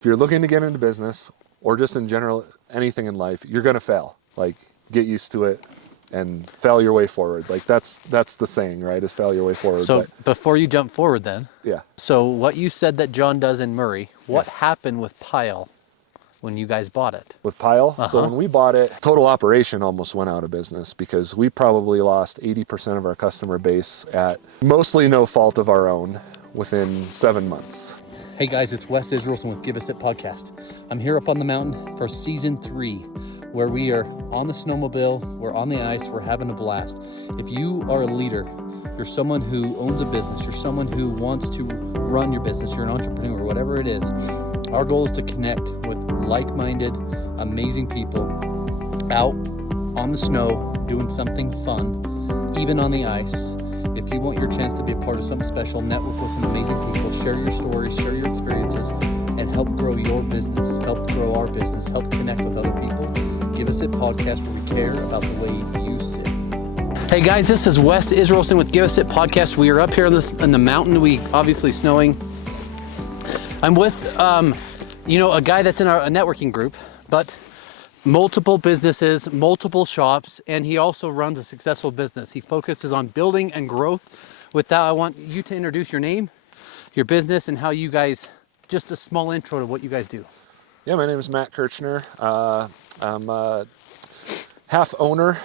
if you're looking to get into business or just in general, anything in life, you're going to fail. Like, get used to it and fail your way forward. Like, that's the saying, right? Is fail your way forward. So before you jump forward then, yeah. So what you said that John does in Murray, what Yes. happened with Pyle when you guys bought it? With Pyle, so when we bought it, total operation almost went out of business because we probably lost 80% of our customer base at mostly no fault of our own within 7 months. Hey guys, it's Wes Israelson with Give Us It Podcast. I'm here up on the mountain for season 3, where we are on the snowmobile, we're on the ice, we're having a blast. If you are a leader, you're someone who owns a business, you're someone who wants to run your business, you're an entrepreneur, whatever it is, our goal is to connect with like-minded, amazing people out on the snow, doing something fun, even on the ice. If you want your chance to be a part of something special, network with some amazing people, share your stories, share your experiences, and help grow your business, help grow our business, help connect with other people. Give Us It Podcast, where we care about the way you sit. Hey guys, this is Wes Israelson with Give Us It Podcast. We are up here in the mountain. We obviously snowing. I'm with, a guy that's in a networking group, but multiple businesses, multiple shops, and he also runs a successful business. He focuses on building and growth. With that, I want you to introduce your name, your business, and how you guys, just a small intro to what you guys do. Yeah, my name is Matt Kirchner. I'm half owner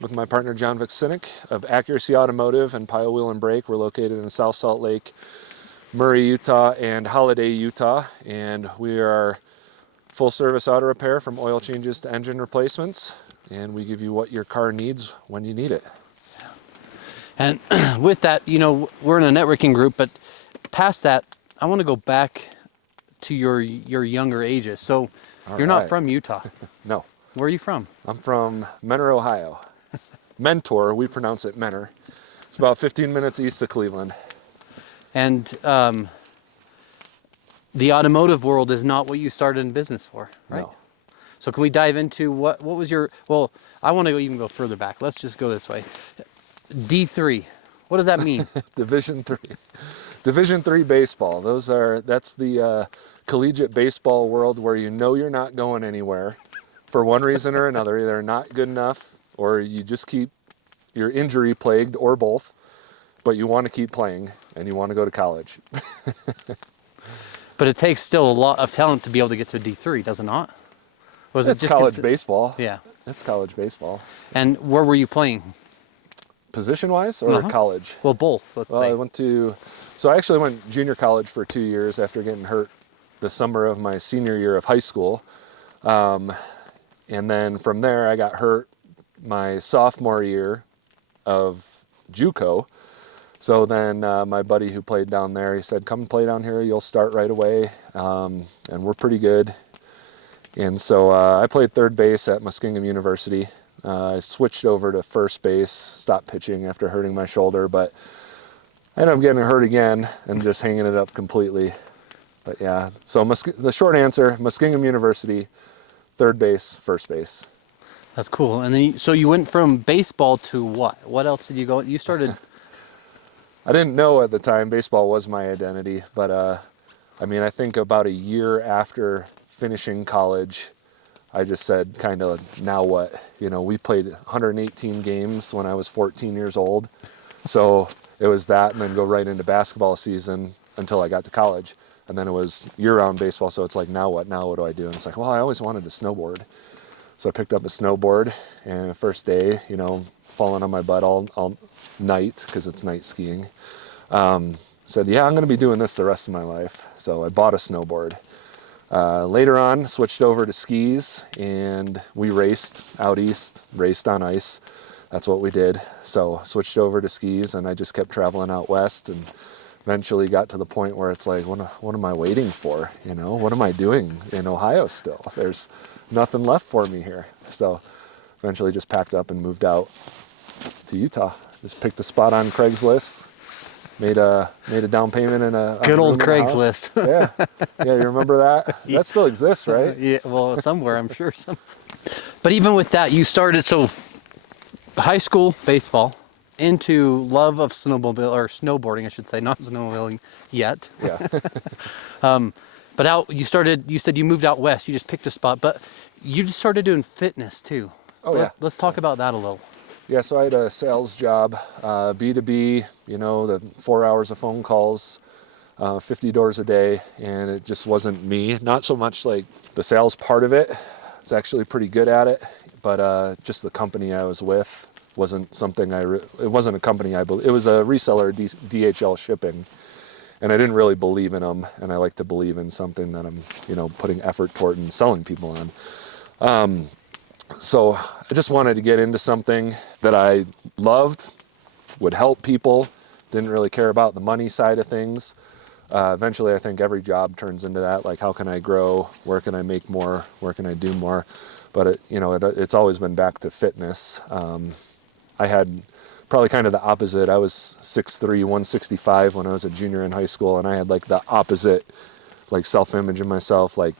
with my partner John Vixinik of Accuracy Automotive and Pyle Wheel and Brake. We're located in South Salt Lake, Murray, Utah, and Holiday, Utah, and we are full service auto repair from oil changes to engine replacements, and we give you what your car needs when you need it. And with that, we're in a networking group, but past that, I want to go back to your younger ages. So you're not from Utah. No. Where are you from? I'm from Mentor, Ohio. Mentor, we pronounce it Mentor. It's about 15 minutes east of Cleveland. And the automotive world is not what you started in business for, right? No. So can we dive into what was your, well, I want to even go further back. Let's just go this way. D3, what does that mean? Division 3. Division 3 baseball. That's the collegiate baseball world where you're not going anywhere for one reason or another. Either not good enough or you're injury plagued or both, but you want to keep playing and you want to go to college. But it takes still a lot of talent to be able to get to D3, does it not? Was it's it just college baseball. Yeah. It's college baseball. And where were you playing? Position-wise or college? Well, both, let's say. I actually went junior college for 2 years after getting hurt the summer of my senior year of high school. And then from there, I got hurt my sophomore year of JUCO. So then my buddy who played down there, he said, come play down here, you'll start right away. And we're pretty good. And so I played third base at Muskingum University. I switched over to first base, stopped pitching after hurting my shoulder, but I ended up getting hurt again and just hanging it up completely. But yeah, so the short answer, Muskingum University, third base, first base. That's cool. And then, so you went from baseball to what? What else did you go? You started... I didn't know at the time baseball was my identity, but I think about a year after finishing college, I just said kind of, now what? We played 118 games when I was 14 years old. So it was that and then go right into basketball season until I got to college. And then it was year-round baseball, so it's like, now what? Now what do I do? And it's like, well, I always wanted to snowboard. So I picked up a snowboard, and the first day, falling on my butt all night, because it's night skiing, said, yeah, I'm going to be doing this the rest of my life. So I bought a snowboard. Later on, switched over to skis, and we raced out east, raced on ice. That's what we did. So switched over to skis, and I just kept traveling out west, and eventually got to the point where it's like, what am I waiting for? What am I doing in Ohio still? There's nothing left for me here. So eventually just packed up and moved out to Utah. Just picked a spot on Craigslist, made a down payment in a good old Craigslist. Yeah, you remember that? That still exists, right? Yeah, well, somewhere, I'm sure. But even with that, you started, so high school baseball, into love of snowboarding, I should say, not snowmobiling yet. Yeah. But you said you moved out west, you just picked a spot, but you just started doing fitness too. Oh yeah. Let's talk about that a little. Yeah, so I had a sales job, B2B, the 4 hours of phone calls, 50 doors a day, and it just wasn't me. Not so much like the sales part of it. I was actually pretty good at it, but just the company I was with wasn't something it wasn't a company it was a reseller, DHL shipping, and I didn't really believe in them, and I like to believe in something that I'm, putting effort toward and selling people on. So I just wanted to get into something that I loved, would help people, didn't really care about the money side of things. Eventually, I think every job turns into that, like how can I grow, where can I make more, where can I do more? But it's always been back to fitness. I had probably kind of the opposite. I was 6'3", 165 when I was a junior in high school, and I had like the opposite like self-image of myself, like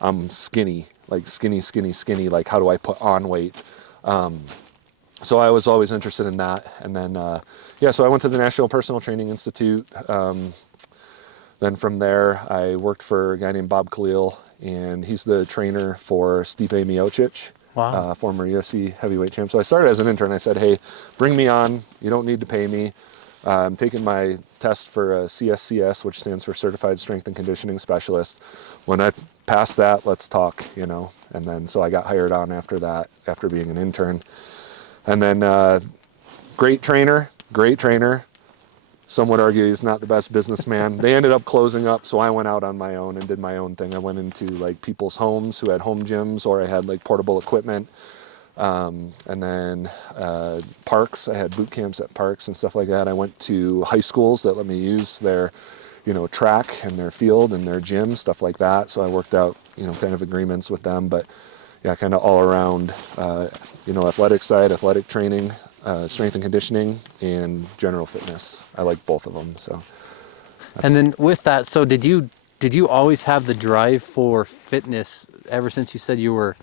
I'm skinny, like skinny, like how do I put on weight? So I was always interested in that. And then, so I went to the National Personal Training Institute. Then from there, I worked for a guy named Bob Khalil, and he's the trainer for Stipe Miocic, Wow. former UFC heavyweight champ. So I started as an intern. I said, hey, bring me on. You don't need to pay me. I'm taking my test for a CSCS, which stands for Certified Strength and Conditioning Specialist. When I pass that, let's talk, And then, so I got hired on after that, after being an intern. And then, great trainer. Some would argue he's not the best businessman. They ended up closing up, so I went out on my own and did my own thing. I went into like people's homes who had home gyms, or I had like portable equipment. And then parks, I had boot camps at parks and stuff like that. I went to high schools that let me use their, track and their field and their gym, stuff like that. So I worked out, kind of agreements with them, but yeah, kind of all around, athletic side, athletic training, strength and conditioning, and general fitness. I like both of them. So. And then with that, so did you always have the drive for fitness ever since you said you were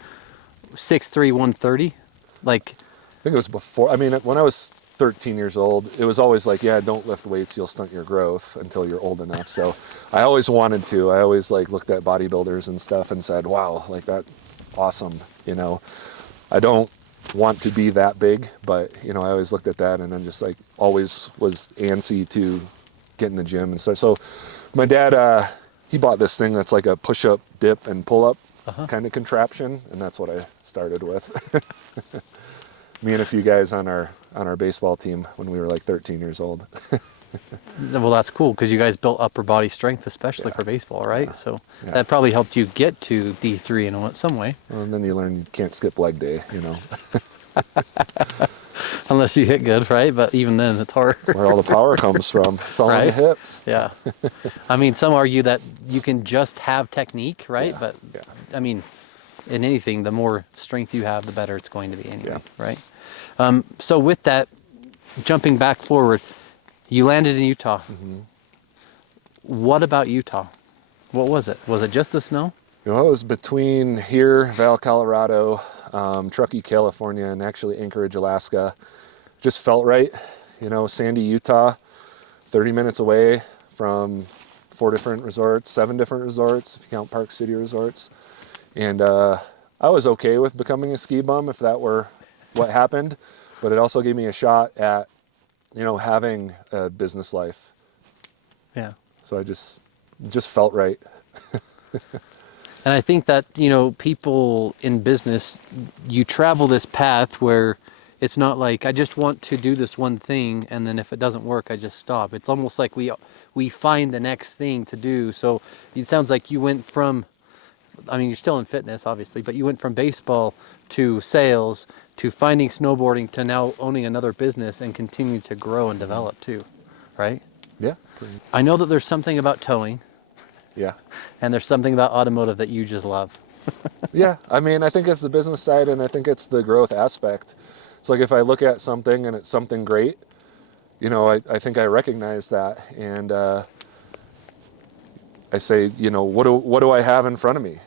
6'3", 130? Like, I think it was before. I mean, when I was 13 years old, it was always like, yeah, don't lift weights, you'll stunt your growth until you're old enough. So I always wanted to. I always like looked at bodybuilders and stuff and said, wow, like that, awesome. I don't want to be that big, but I always looked at that and then just like always was antsy to get in the gym and stuff. So my dad, he bought this thing that's like a push-up, dip, and pull-up kind of contraption, and that's what I started with. Me and a few guys on our baseball team when we were like 13 years old. Well, that's cool because you guys built upper body strength, especially for baseball, right? Yeah. So Yeah. that probably helped you get to D3 in some way. Well, and then you learn you can't skip leg day, Unless you hit good, right? But even then, it's hard. That's where all the power comes from. It's all in the hips. Yeah. I mean, some argue that you can just have technique, right? Yeah. But Yeah. I mean, in anything, the more strength you have, the better it's going to be anyway, Yeah. right? So with that, jumping back forward, you landed in Utah. Mm-hmm. What about Utah? What was it? Was it just the snow? It was between here, Vail, Colorado, Truckee, California, and actually Anchorage, Alaska. Just felt right. Sandy, Utah, 30 minutes away from 7 different resorts, if you count Park City resorts. And I was okay with becoming a ski bum if that were what happened, but it also gave me a shot at, having a business life. Yeah. So I just felt right. And I think that, people in business, you travel this path where it's not like, I just want to do this one thing, and then if it doesn't work, I just stop. It's almost like we find the next thing to do. So it sounds like you went from, you're still in fitness, obviously, but you went from baseball to sales to finding snowboarding to now owning another business and continue to grow and develop too, right? Yeah. I know that there's something about towing. Yeah. And there's something about automotive that you just love. Yeah. I think it's the business side, and I think it's the growth aspect. It's like if I look at something and it's something great, I think I recognize that, and I say, what do I have in front of me?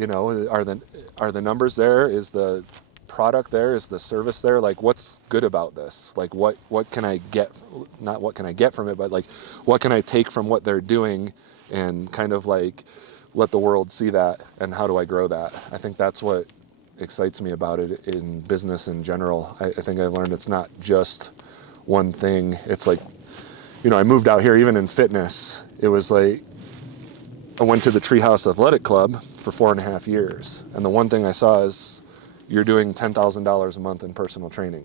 Are the numbers there? Is the product there? Is the service there? Like, what's good about this? Like, what can I get? Not what can I get from it, but like, what can I take from what they're doing, and kind of like let the world see that, and how do I grow that? I think that's what excites me about it in business in general. I think I learned it's not just one thing. It's like, I moved out here, even in fitness, it was like, I went to the Treehouse Athletic Club for 4.5 years. And the one thing I saw is you're doing $10,000 a month in personal training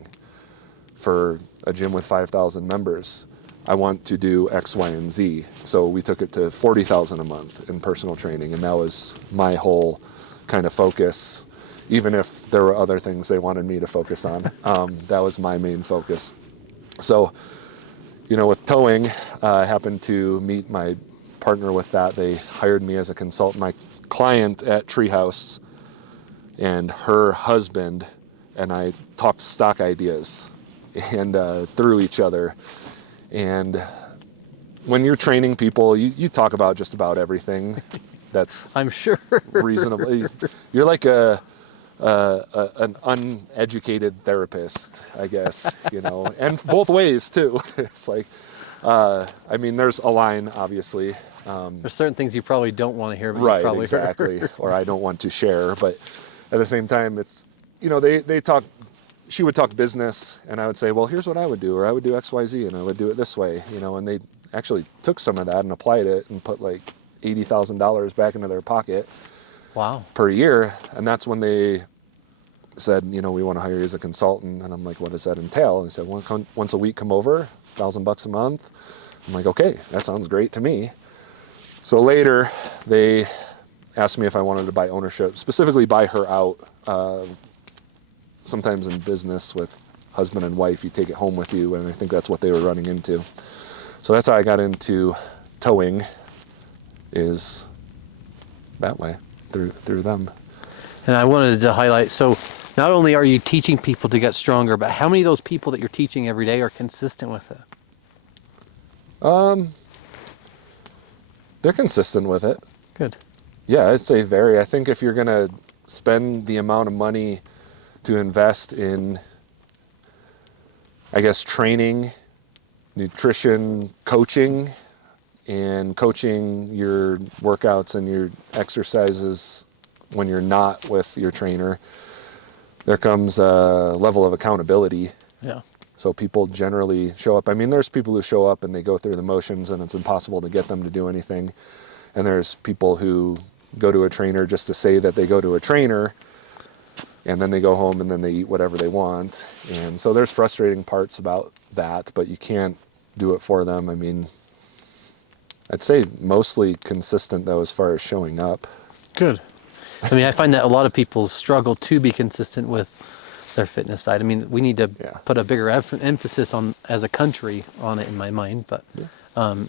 for a gym with 5,000 members. I want to do X, Y, and Z. So we took it to 40,000 a month in personal training. And that was my whole kind of focus. Even if there were other things they wanted me to focus on, that was my main focus. So, with towing, I happened to meet my partner with that. They hired me as a consultant. My client at Treehouse and her husband and I talked stock ideas and through each other. And when you're training people, you talk about just about everything that's I'm sure reasonable. You're like an uneducated therapist, I guess, and both ways too. It's like, there's a line, obviously. there's certain things you probably don't want to hear, but Right, you probably exactly, heard. or I don't want to share. But at the same time, it's, they talk, she would talk business, and I would say, well, here's what I would do, or I would do X, Y, Z, and I would do it this way, and they actually took some of that and applied it and put like $80,000 back into their pocket. Wow. Per year. And that's when they said, we want to hire you as a consultant. And I'm like, what does that entail? And he said, once a week, come over, $1,000 a month. I'm like, okay, that sounds great to me. So later they asked me if I wanted to buy ownership, specifically buy her out. Sometimes in business with husband and wife, you take it home with you. And I think that's what they were running into. So that's how I got into towing, is that way, through them. And I wanted to highlight, so not only are you teaching people to get stronger, but how many of those people that you're teaching every day are consistent with it? They're consistent with it. Good. Yeah, I'd say vary. I think if you're going to spend the amount of money to invest in, I guess, training, nutrition, coaching, and coaching your workouts and your exercises when you're not with your trainer, there comes a level of accountability. Yeah. So people generally show up. There's people who show up and they go through the motions and it's impossible to get them to do anything. And there's people who go to a trainer just to say that they go to a trainer, and then they go home and then they eat whatever they want. And so there's frustrating parts about that, but you can't do it for them. I'd say mostly consistent, though, as far as showing up. Good. I find that a lot of people struggle to be consistent with their fitness side. We need to put a bigger emphasis on, as a country, on it in my mind. But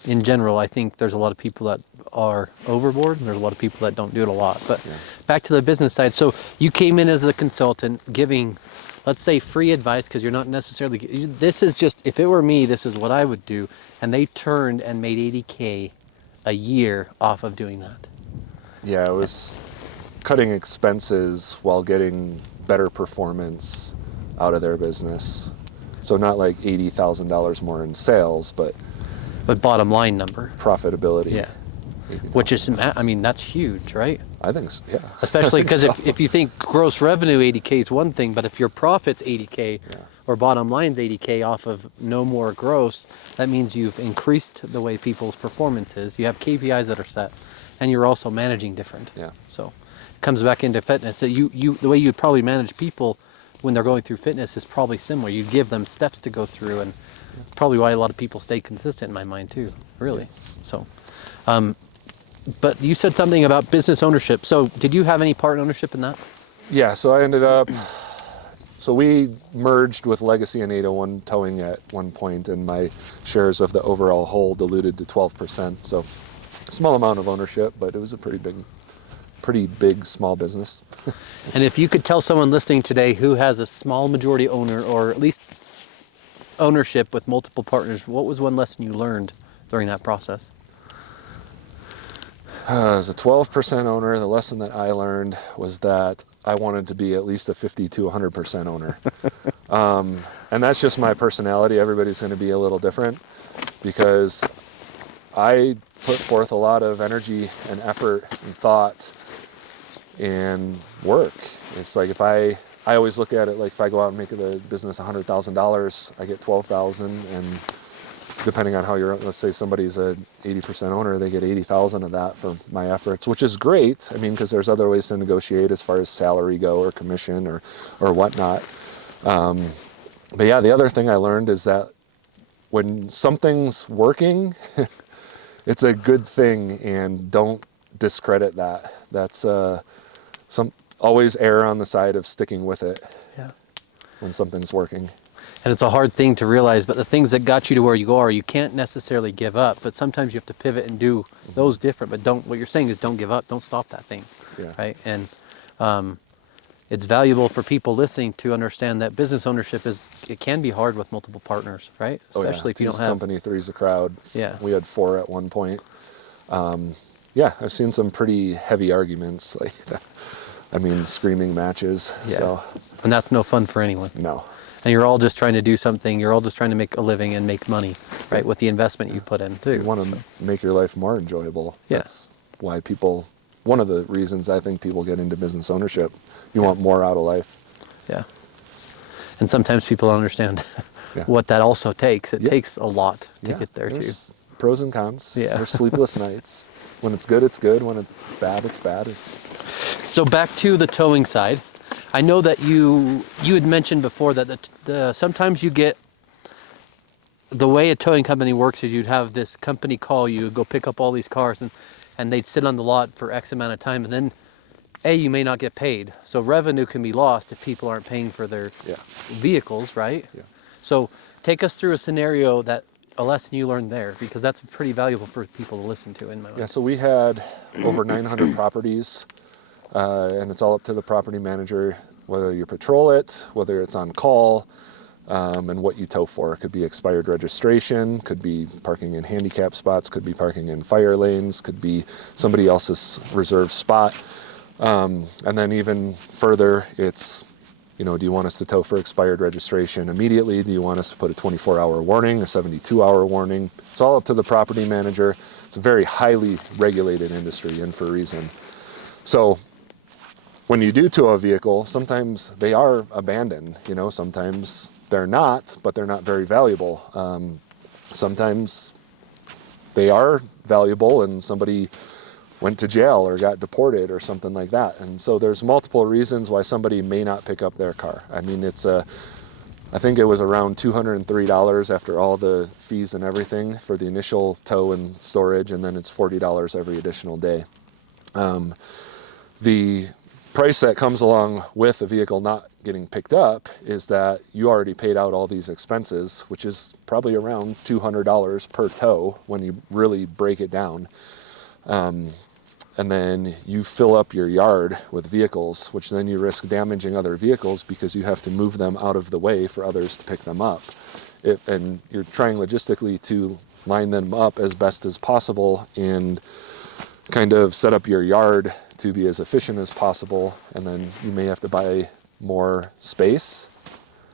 in general, I think there's a lot of people that are overboard, and there's a lot of people that don't do it a lot. But back to the business side. So you came in as a consultant giving, let's say, free advice, because you're not necessarily, this is just, if it were me, this is what I would do. And they turned and made $80K a year off of doing that. Yeah, it was cutting expenses while getting better performance out of their business. So not like $80,000 more in sales, but bottom line number. Profitability. Yeah. Which is, that's huge, right? I think so, yeah. Especially because so. if you think gross revenue 80K is one thing, but if your profit's 80K or bottom line's 80K off of no more gross, that means you've increased the way people's performance is. You have KPIs that are set, and you're also managing different. Yeah. So it comes back into fitness. So the way you'd probably manage people when they're going through fitness is probably similar. You give them steps to go through, and probably why a lot of people stay consistent in my mind too, really. So, but you said something about business ownership. So did you have any part ownership in that? Yeah, so I ended up, so we merged with Legacy and 801 Towing at one point, and my shares of the overall whole diluted to 12%. So small amount of ownership, but it was a pretty big small business. And if you could tell someone listening today who has a small majority owner, or at least ownership with multiple partners, what was one lesson you learned during that process? As a 12% owner, the lesson that I learned was that I wanted to be at least a 50 to 100% owner. And that's just my personality. Everybody's going to be a little different, because I put forth a lot of energy and effort and thought and work. It's like I always look at it like if I go out and make the business $100,000, I get 12,000, and depending on how let's say somebody's a 80% owner, they get 80,000 of that for my efforts, which is great. I mean, because there's other ways to negotiate as far as salary go or commission or whatnot. But yeah, the other thing I learned is that when something's working, it's a good thing, and don't discredit that. That's always err on the side of sticking with it. Yeah. When something's working. And it's a hard thing to realize, but the things that got you to where you are, you can't necessarily give up, but sometimes you have to pivot and do those different, but what you're saying is don't give up, don't stop that thing, Yeah. right? And it's valuable for people listening to understand that business ownership it can be hard with multiple partners, right? Especially if you don't have... company, three's a crowd. Yeah. We had 4 at one point. Yeah, I've seen some pretty heavy arguments, like, I mean, screaming matches. Yeah. So. And that's no fun for anyone. No. And you're all just trying to do something. You're all just trying to make a living and make money, right? With the investment you put in too. You want to make your life more enjoyable. Yeah. That's why one of the reasons I think people get into business ownership. You want more out of life. Yeah. And sometimes people don't understand what that also takes. It takes a lot to get there too. Pros and cons. Yeah. There's sleepless nights. When it's good, it's good. When it's bad, it's bad. So back to the towing side. I know that you had mentioned before that sometimes you get, the way a towing company works is you'd have this company call you, go pick up all these cars, and they'd sit on the lot for X amount of time, and then you may not get paid. So revenue can be lost if people aren't paying for their vehicles, right? Yeah. So take us through a lesson you learned there, because that's pretty valuable for people to listen to in my mind. Yeah, so we had over 900 properties. And it's all up to the property manager, whether you patrol it, whether it's on call, and what you tow for. It could be expired registration, could be parking in handicap spots, could be parking in fire lanes, could be somebody else's reserved spot. And then even further, it's, do you want us to tow for expired registration immediately? Do you want us to put a 24-hour warning, a 72-hour warning? It's all up to the property manager. It's a very highly regulated industry, and for a reason. So when you do tow a vehicle, sometimes they are abandoned, sometimes they're not, but they're not very valuable. Sometimes they are valuable and somebody went to jail or got deported or something like that. And so there's multiple reasons why somebody may not pick up their car. I mean, I think it was around $203 after all the fees and everything for the initial tow and storage, and then it's $40 every additional day. The price that comes along with a vehicle not getting picked up is that you already paid out all these expenses, which is probably around $200 per tow when you really break it down. And then you fill up your yard with vehicles, which then you risk damaging other vehicles because you have to move them out of the way for others to pick them up. And you're trying logistically to line them up as best as possible and kind of set up your yard to be as efficient as possible. And then you may have to buy more space,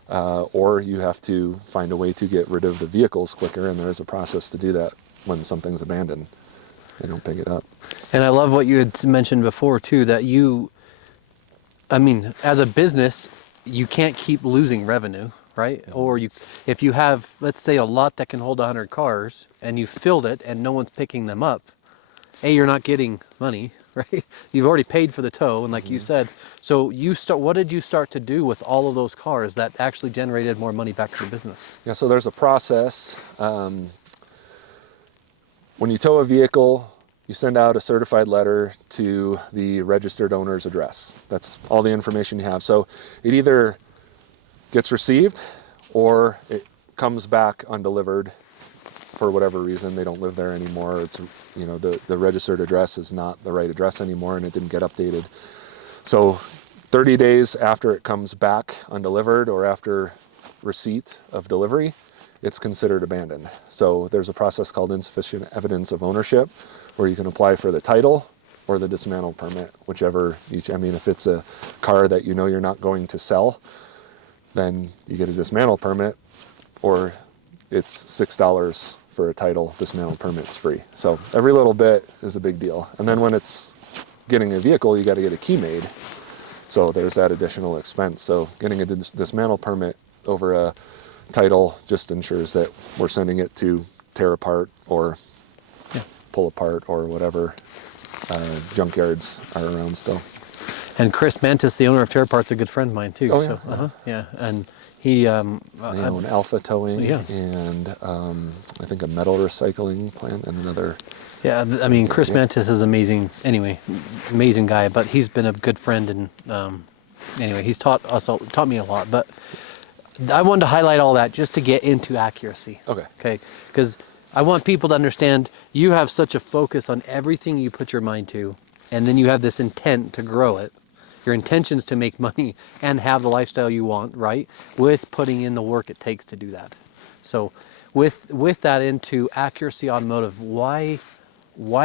or you have to find a way to get rid of the vehicles quicker. And there's a process to do that when something's abandoned. They don't pick it up. And I love what you had mentioned before too, that as a business, you can't keep losing revenue, right? Mm-hmm. Or if you have, let's say, a lot that can hold 100 cars and you filled it and no one's picking them up, you're not getting money, right? You've already paid for the tow, and like mm-hmm. you said, so what did you start to do with all of those cars that actually generated more money back to the business? Yeah, so there's a process. When you tow a vehicle, you send out a certified letter to the registered owner's address. That's all the information you have. So it either gets received or it comes back undelivered for whatever reason. They don't live there anymore. It's, the registered address is not the right address anymore and it didn't get updated. So 30 days after it comes back undelivered or after receipt of delivery, it's considered abandoned. So there's a process called insufficient evidence of ownership where you can apply for the title or the dismantle permit, whichever. If it's a car that you're not going to sell, then you get a dismantle permit, or it's $6 for a title, dismantle permit's free. So every little bit is a big deal. And then when it's getting a vehicle, you got to get a key made. So there's that additional expense. So getting a dismantle permit over a title just ensures that we're sending it to tear apart or pull apart or whatever junkyards are around still. And Chris Mantis, the owner of Tear Apart's a good friend of mine too. Oh, So, yeah. yeah. And he, They own Alpha Towing Yeah. and I think a metal recycling plant and another. yeah, I mean, Chris Mantis is amazing. Anyway, amazing guy. But he's been a good friend, and anyway, he's taught me a lot. But I wanted to highlight all that just to get into accuracy. Okay. Okay, because I want people to understand you have such a focus on everything you put your mind to, and then you have this intent to grow it. Your intention's to make money and have the lifestyle you want, right? With putting in the work it takes to do that. So with that into accuracy automotive, why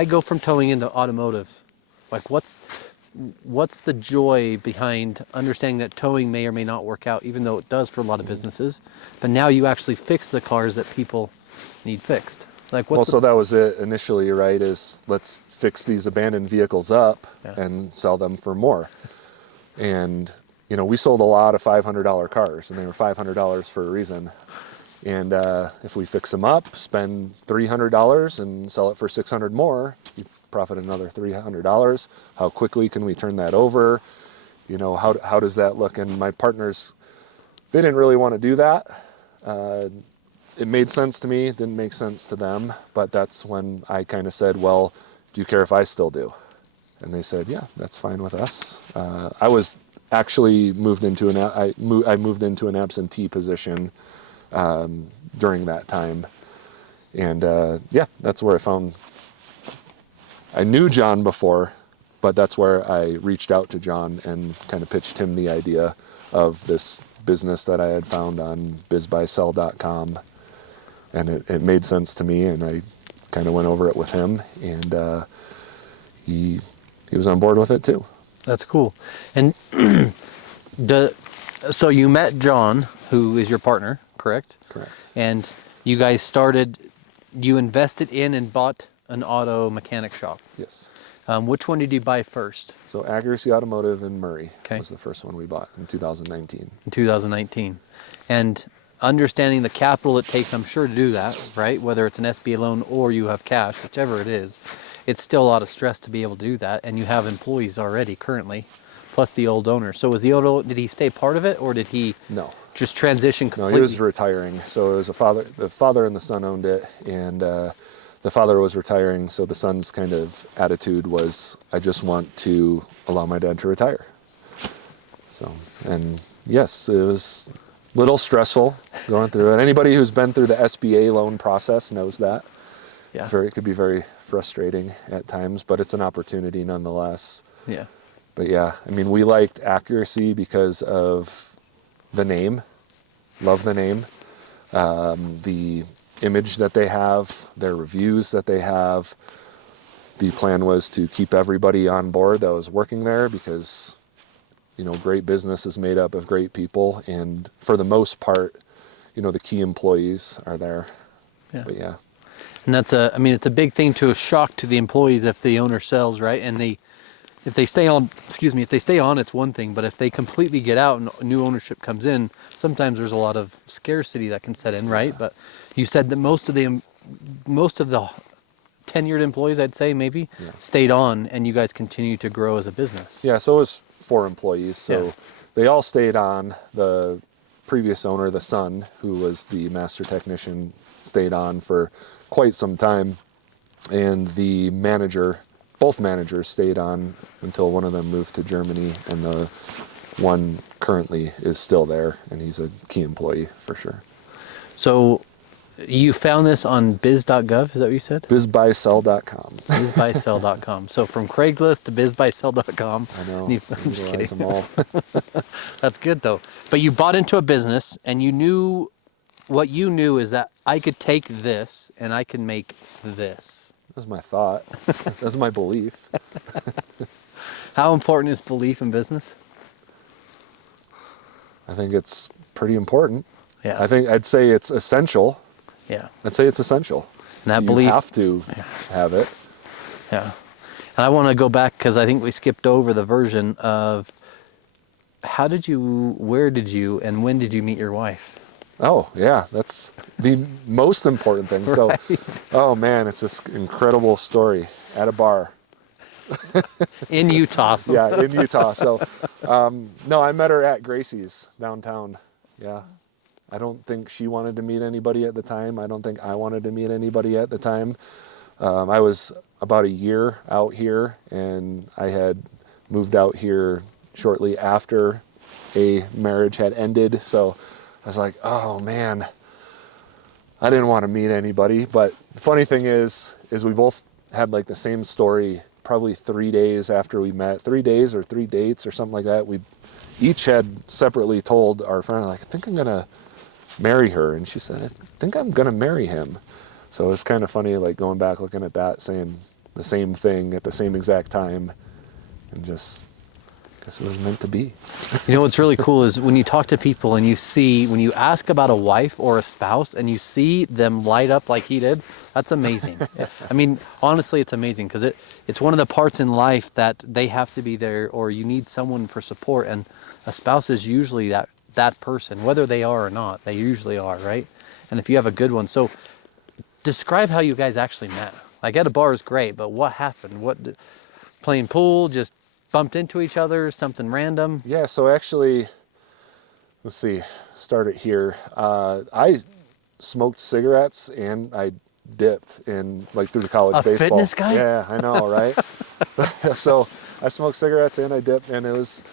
go from towing into automotive? Like what's the joy behind understanding that towing may or may not work out, even though it does for a lot of businesses, but now you actually fix the cars that people need fixed? Like So that was it initially, right? Is let's fix these abandoned vehicles up and sell them for more. And, we sold a lot of $500 cars, and they were $500 for a reason. And if we fix them up, spend $300 and sell it for $600 more, you profit another $300. How quickly can we turn that over? How does that look? And my partners, they didn't really want to do that. It made sense to me, it didn't make sense to them. But that's when I kind of said, well, do you care if I still do? And they said, yeah, that's fine with us. I was actually moved into an absentee position during that time. And that's where I knew John before, but that's where I reached out to John and kind of pitched him the idea of this business that I had found on bizbuysell.com. And it made sense to me, and I kind of went over it with him, and he was on board with it too. That's cool. And so you met John, who is your partner, correct? Correct. And you guys you invested in and bought an auto mechanic shop. Yes. Which one did you buy first? So Accuracy Automotive in Murray Okay. was the first one we bought in 2019. In 2019. And understanding the capital it takes, I'm sure, to do that, right? Whether it's an SBA loan or you have cash, whichever it is, it's still a lot of stress to be able to do that. And you have employees already currently, plus the old owner. So did he stay part of it, or did he just transition completely? No, he was retiring. So it was the father and the son owned it, and the father was retiring. So the son's kind of attitude was, I just want to allow my dad to retire. So, and yes, it was a little stressful going through it. Anybody who's been through the SBA loan process knows that. Yeah. It could be very frustrating at times, but it's an opportunity nonetheless. Yeah. But yeah, I mean, we liked Accuracy because of the name. Love the name. The image that they have, their reviews that they have. The plan was to keep everybody on board that was working there because, great business is made up of great people. And for the most part, the key employees are there. Yeah. But yeah. And it's a big thing to a shock to the employees if the owner sells, right? And if they stay on, it's one thing, but if they completely get out and new ownership comes in, sometimes there's a lot of scarcity that can set in, right? But you said that most of the tenured employees, I'd say maybe, stayed on, and you guys continue to grow as a business. Yeah, so it was 4 employees. So they all stayed on. The previous owner, the son, who was the master technician, stayed on for quite some time. And the both managers stayed on until one of them moved to Germany, and the one currently is still there, and he's a key employee for sure. So you found this on biz.gov, is that what you said? bizbuysell.com. bizbuysell.com. So from Craigslist to bizbuysell.com. I know. I'm just kidding. Them all. That's good though. But you bought into a business, and what you knew is that I could take this and I can make this. That was my thought. That was my belief. How important is belief in business? I think it's pretty important. Yeah. I'd say it's essential. Yeah. I'd say it's essential. And that you belief, have to have it. yeah. And I want to go back because I think we skipped over the version of where did you, and when did you meet your wife? Oh, yeah, that's the most important thing. So, Right. oh man, it's this incredible story at a bar. In Utah. Yeah, in Utah. So, no, I met her at Gracie's downtown. Yeah. I don't think she wanted to meet anybody at the time. I don't think I wanted to meet anybody at the time. I was about a year out here, and I had moved out here shortly after a marriage had ended. So I was like, oh man, I didn't want to meet anybody. But the funny thing is we both had like the same story probably 3 days after we met, 3 days or 3 dates or something like that. We each had separately told our friend, like, I think I'm going to marry her. And she said, I think I'm going to marry him. So it was kind of funny, like going back, looking at that, saying the same thing at the same exact time, and just, I guess it was meant to be. You know what's really cool is when you talk to people and when you ask about a wife or a spouse and you see them light up like he did, that's amazing. I mean, honestly, it's amazing because it's one of the parts in life that they have to be there, or you need someone for support, and a spouse is usually that person, whether they are or not. They usually are, right? And if you have a good one. So describe how you guys actually met. Like at a bar is great, but what happened? Playing pool, just bumped into each other, something random? Yeah, so actually, let's see, start it here. I smoked cigarettes and I dipped in, like, through the college A baseball. fitness guy? Yeah, I know, right? So I smoked cigarettes and I dipped, and it was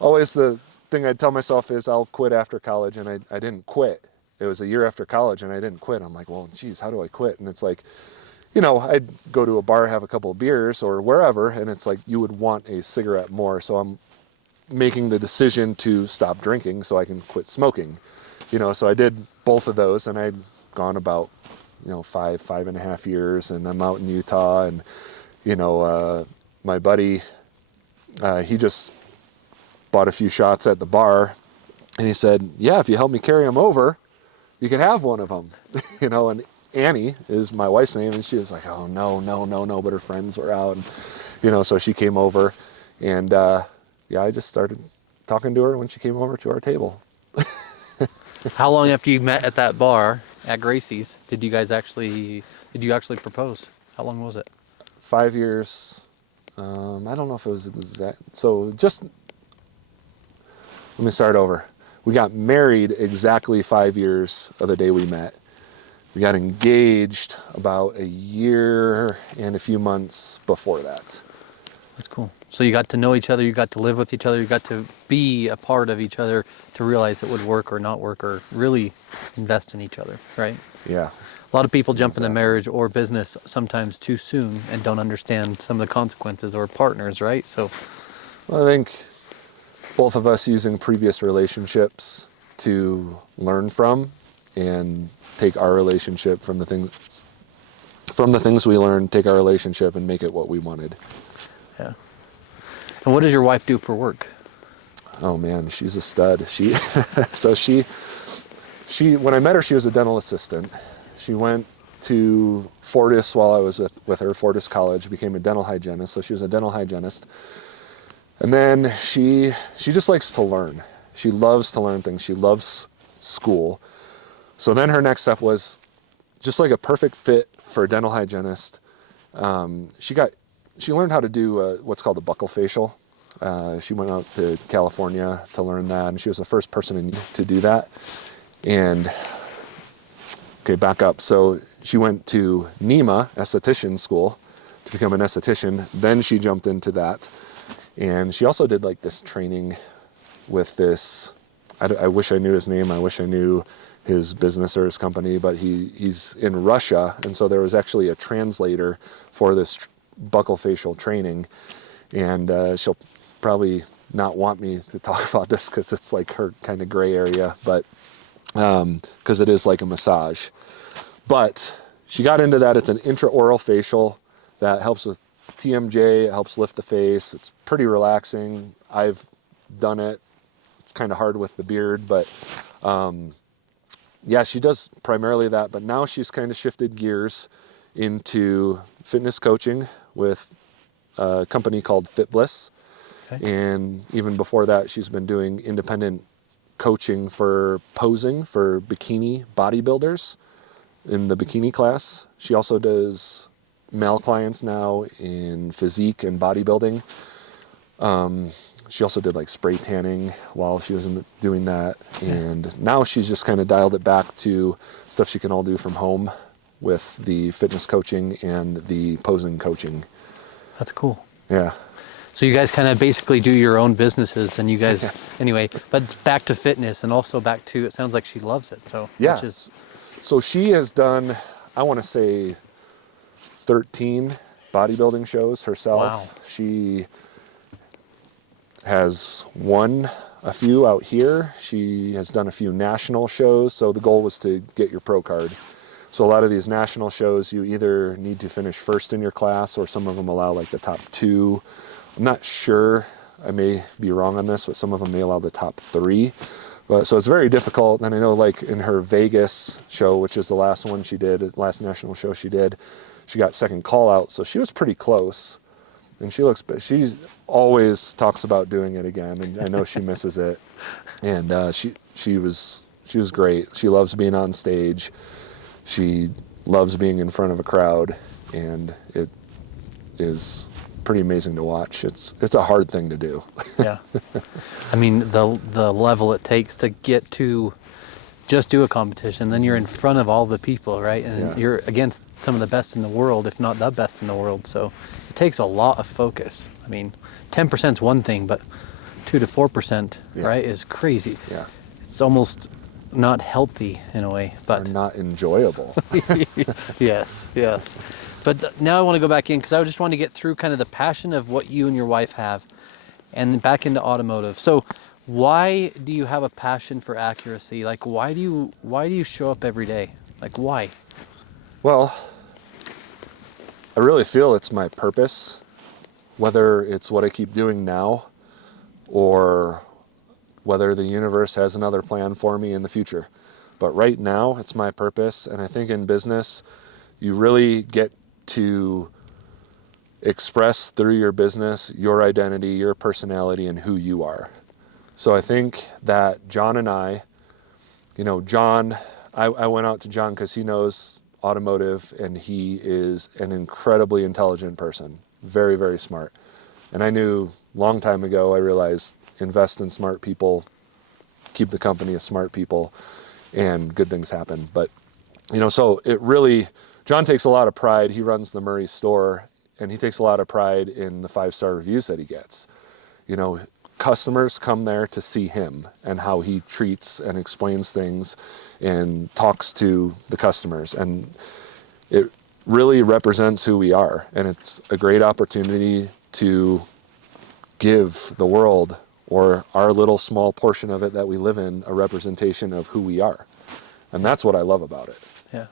always the thing I'd tell myself is I'll quit after college, and I didn't quit. It was a year after college and I didn't quit. I'm like, well, geez, how do I quit? And it's like, you know, I'd go to a bar, have a couple of beers or wherever, and it's like you would want a cigarette more. So I'm making the decision to stop drinking so I can quit smoking. You know, so I did both of those, and I'd gone about, you know, 5.5 years, and I'm out in Utah, and, you know, my buddy, he just bought a few shots at the bar, and he said, yeah, if you help me carry them over, you can have one of them. You know, and Annie is my wife's name, and she was like, oh, no, but her friends were out, and, you know, so she came over, and yeah, I just started talking to her when she came over to our table. How long after you met at that bar at Gracie's did you actually propose? How long was it? 5 years. I don't know if it was exact. So just, let me start over. We got married exactly 5 years of the day we met. We got engaged about a year and a few months before that. That's cool. So you got to know each other, you got to live with each other, you got to be a part of each other to realize it would work or not work, or really invest in each other, right? Yeah. A lot of people jump into Exactly. marriage or business sometimes too soon and don't understand some of the consequences, or partners, right? So Well, I think both of us using previous relationships to learn from and take our relationship from the things we learned, take our relationship and make it what we wanted. yeah. And what does your wife do for work? Oh man, she's a stud. So she when I met her, she was a dental assistant. She went to Fortis while I was with her, Fortis College, became a dental hygienist. So she was a dental hygienist. And then she just likes to learn. She loves to learn things. She loves school. So then her next step was just like a perfect fit for a dental hygienist. She learned how to do what's called a buccal facial. She went out to California to learn that, and she was the first person to do that. And okay, back up. So she went to NEMA, esthetician school, to become an esthetician. Then she jumped into that. And she also did like this training with this, I wish I knew his name. I wish I knew his business or his company, but he's in Russia. And so there was actually a translator for this buccal facial training. And she'll probably not want me to talk about this because it's like her kind of gray area, but because it is like a massage. But she got into that. It's an intraoral facial that helps with TMJ, it helps lift the face. It's pretty relaxing. I've done it. It's kind of hard with the beard, but yeah, she does primarily that. But now she's kind of shifted gears into fitness coaching with a company called Fit Bliss. Okay. And even before that, she's been doing independent coaching for posing for bikini bodybuilders in the bikini class. She also does male clients now in physique and bodybuilding. She also did like spray tanning while she was doing that. And now she's just kind of dialed it back to stuff she can all do from home with the fitness coaching and the posing coaching. That's cool. Yeah. So you guys kind of basically do your own businesses, and you guys, anyway, but it's back to fitness and also back to, it sounds like she loves it. So, Yeah. which is, So she has done, I want to say 13 bodybuilding shows herself. Wow. She has won a few out here. She has done a few national shows. So the goal was to get your pro card. So a lot of these national shows, you either need to finish first in your class, or some of them allow like the top 2. I'm not sure, I may be wrong on this, but some of them may allow the top 3. But so it's very difficult. And I know like in her Vegas show, which is the last one she did, last national show she did, she got second call out. So she was pretty close. And she always talks about doing it again. And I know she misses it. And she was great. She loves being on stage. She loves being in front of a crowd, and it is pretty amazing to watch. It's a hard thing to do. yeah. I mean, the level it takes to get to just do a competition, then you're in front of all the people, right? And you're against some of the best in the world, if not the best in the world. So it takes a lot of focus. I mean, 10% is one thing, but 2 to 4%, right, is crazy. Yeah. It's almost not healthy in a way, but Are not enjoyable. yes. But now I want to go back in, because I just want to get through kind of the passion of what you and your wife have, and back into automotive. So why do you have a passion for accuracy? Like, why do you show up every day? Like, why? Well, I really feel it's my purpose, whether it's what I keep doing now or whether the universe has another plan for me in the future. But right now, it's my purpose. And I think in business, you really get to express through your business your identity, your personality, and who you are. So I think that John and I, John, I went out to John because he knows automotive, and he is an incredibly intelligent person, very, very smart. And I knew long time ago, I realized invest in smart people, keep the company of smart people, and good things happen. But, so it really, John takes a lot of pride. He runs the Murray store, and he takes a lot of pride in the 5-star reviews that he gets. Customers come there to see him and how he treats and explains things and talks to the customers. And it really represents who we are. And it's a great opportunity to give the world, or our little small portion of it that we live in, a representation of who we are. And that's what I love about it. Yeah.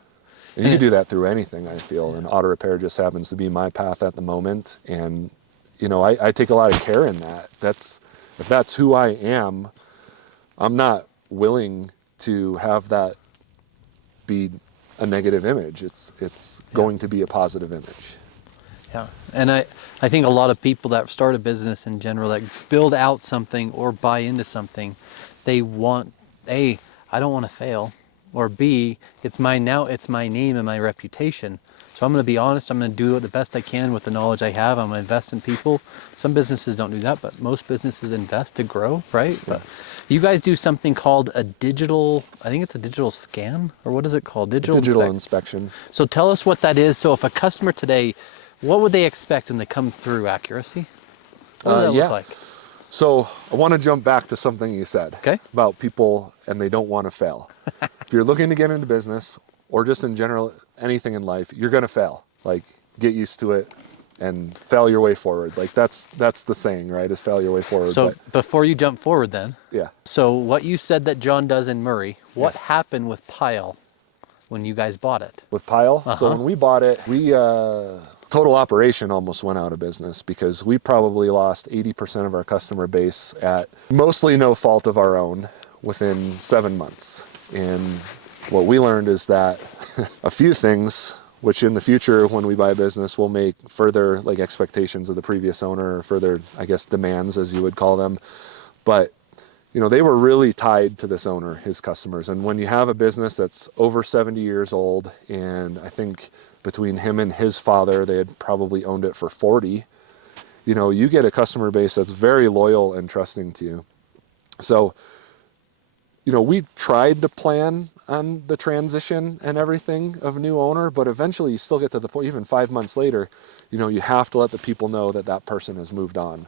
And you can do that through anything, I feel. And auto repair just happens to be my path at the moment. And, I take a lot of care in that. If that's who I am, I'm not willing to have that be a negative image. It's going to be a positive image. Yeah. And I think a lot of people that start a business in general, that build out something or buy into something, they want, A, I don't want to fail, or B, it's my name and my reputation. So I'm going to be honest, I'm going to do the best I can with the knowledge I have. I'm going to invest in people. Some businesses don't do that, but most businesses invest to grow, right? Yeah. But you guys do something called I think it's a digital scan, or what is it called? Digital inspection. So tell us what that is. So if a customer today, what would they expect when they come through accuracy? What would that look like? So I want to jump back to something you said about people and they don't want to fail. If you're looking to get into business, or just in general, anything in life, you're going to fail. Like, get used to it and fail your way forward. Like, that's the saying, right? Is fail your way forward. So before you jump forward then. Yeah. So what you said that John does in Murray, what happened with Pile when you guys bought it? With Pile? So when we bought it, total operation almost went out of business because we probably lost 80% of our customer base at mostly no fault of our own within 7 months. And what we learned is that a few things which in the future, when we buy a business, we'll make further like expectations of the previous owner, or further, I guess, demands, as you would call them. But, they were really tied to this owner, his customers. And when you have a business that's over 70 years old, and I think between him and his father, they had probably owned it for 40, you get a customer base that's very loyal and trusting to you. So, we tried to plan on the transition and everything of a new owner, but eventually you still get to the point, even 5 months later, you have to let the people know that that person has moved on.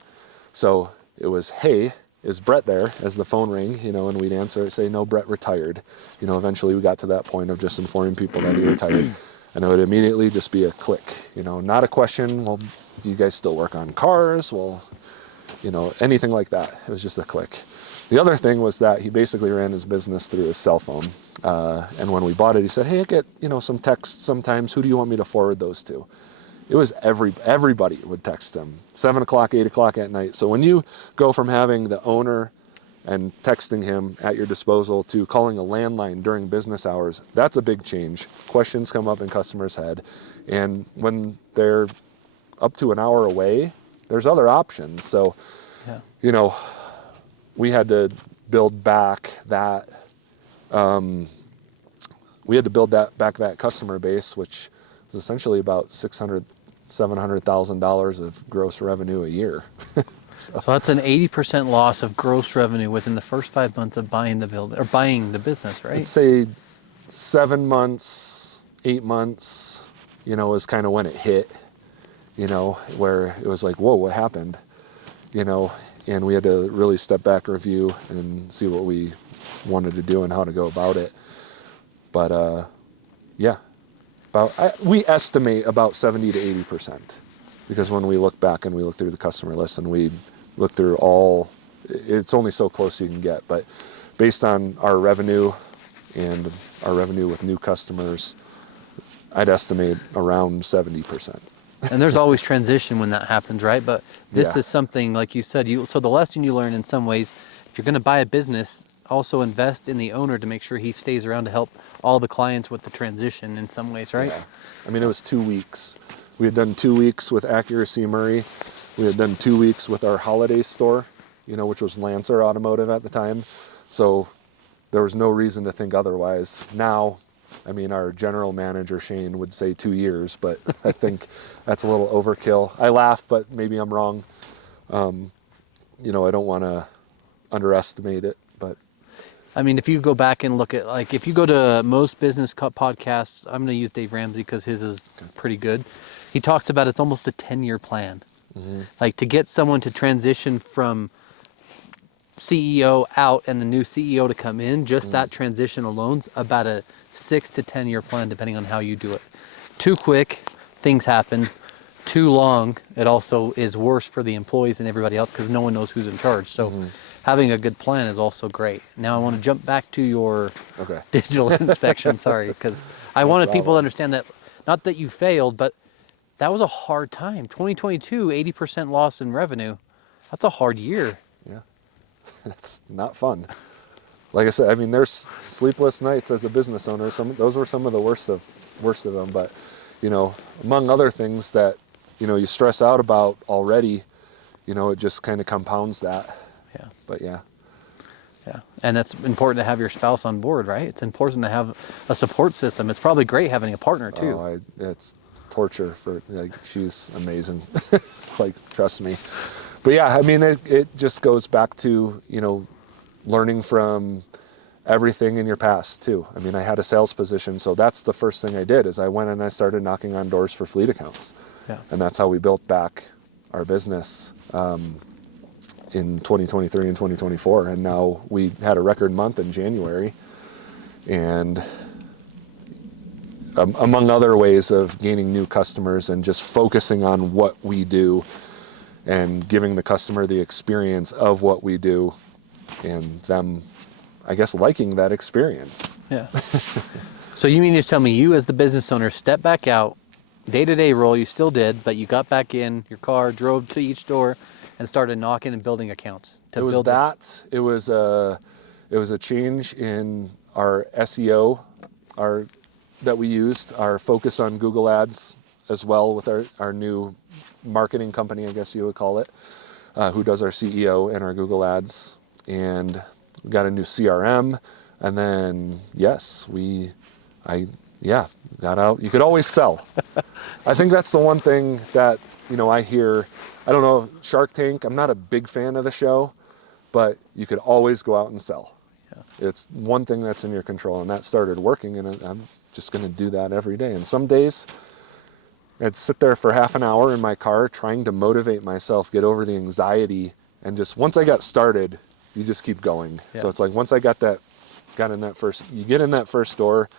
So it was, hey, is Brett there? As the phone rang, and we'd answer it, say, no, Brett retired. Eventually we got to that point of just informing people that he retired. And it would immediately just be a click, not a question. Well, do you guys still work on cars? Well, anything like that. It was just a click. The other thing was that he basically ran his business through his cell phone. And when we bought it, he said, hey, I get, some texts sometimes. Who do you want me to forward those to? It was everybody would text him, 7 o'clock, 8 o'clock at night. So when you go from having the owner and texting him at your disposal to calling a landline during business hours, that's a big change. Questions come up in customers' head. And when they're up to an hour away, there's other options. So, yeah. We had to build back that, that customer base, which was essentially about $700,000 of gross revenue a year. So that's an 80% loss of gross revenue within the first 5 months of buying the business, right? Let's say 7 months, 8 months, is kind of when it hit, where it was like, whoa, what happened? And we had to really step back, review, and see what we wanted to do and how to go about it. But we estimate about 70 to 80%, because when we look back and we look through the customer list and we look through it's only so close you can get. But based on our revenue and our revenue with new customers, I'd estimate around 70%. And there's always transition when that happens, right? But this Yeah. is something, like you said, so the lesson you learn in some ways, if you're going to buy a business, also invest in the owner to make sure he stays around to help all the clients with the transition in some ways, right? Yeah. I mean, it was 2 weeks. We had done 2 weeks with Accuracy Murray. We had done 2 weeks with our holiday store, which was Lancer Automotive at the time. So there was no reason to think otherwise. Now, I mean, our general manager, Shane, would say 2 years, but I think that's a little overkill. I laugh, but maybe I'm wrong. I don't want to underestimate it, but. I mean, if you go back and look at, like, if you go to most business podcasts, I'm going to use Dave Ramsey because his is pretty good. He talks about it's almost a 10-year plan. Mm-hmm. Like, to get someone to transition from CEO out and the new CEO to come in, just that transition alone's about a 6 to 10 year plan, depending on how you do it. Too quick, things happen. Too long, it also is worse for the employees and everybody else because no one knows who's in charge. So having a good plan is also great. Now I want to jump back to your digital inspection, sorry, because I wanted people to understand that, not that you failed, but that was a hard time. 2022, 80% loss in revenue. That's a hard year. Yeah. It's not fun. Like I said, I mean, there's sleepless nights as a business owner. Those were some of the worst of them. But, among other things that, you stress out about already, it just kind of compounds that. Yeah. But yeah. Yeah. And that's important to have your spouse on board, right? It's important to have a support system. It's probably great having a partner too. It's torture she's amazing. Trust me. But yeah, I mean, it just goes back to, learning from everything in your past too. I mean, I had a sales position, so that's the first thing I did is I went and I started knocking on doors for fleet accounts. Yeah. And that's how we built back our business in 2023 and 2024. And now we had a record month in January. And among other ways of gaining new customers and just focusing on what we do and giving the customer the experience of what we do and them, I guess, liking that experience. Yeah. So you mean to tell me you as the business owner stepped back out, day-to-day role you still did, but you got back in your car, drove to each door and started knocking and building accounts? It was a change in our SEO, our that we used, our focus on Google Ads as well with our new marketing company, I guess you would call it, who does our CEO and our Google Ads. And we got a new CRM. And then, yes, got out. You could always sell. I think that's the one thing that, I hear. I don't know, Shark Tank, I'm not a big fan of the show, but you could always go out and sell. Yeah. It's one thing that's in your control, and that started working, and I'm just going to do that every day. And some days I'd sit there for half an hour in my car trying to motivate myself, get over the anxiety, and just once I got started, you just keep going. Yeah. So it's like once I got in that first, you get in that first door,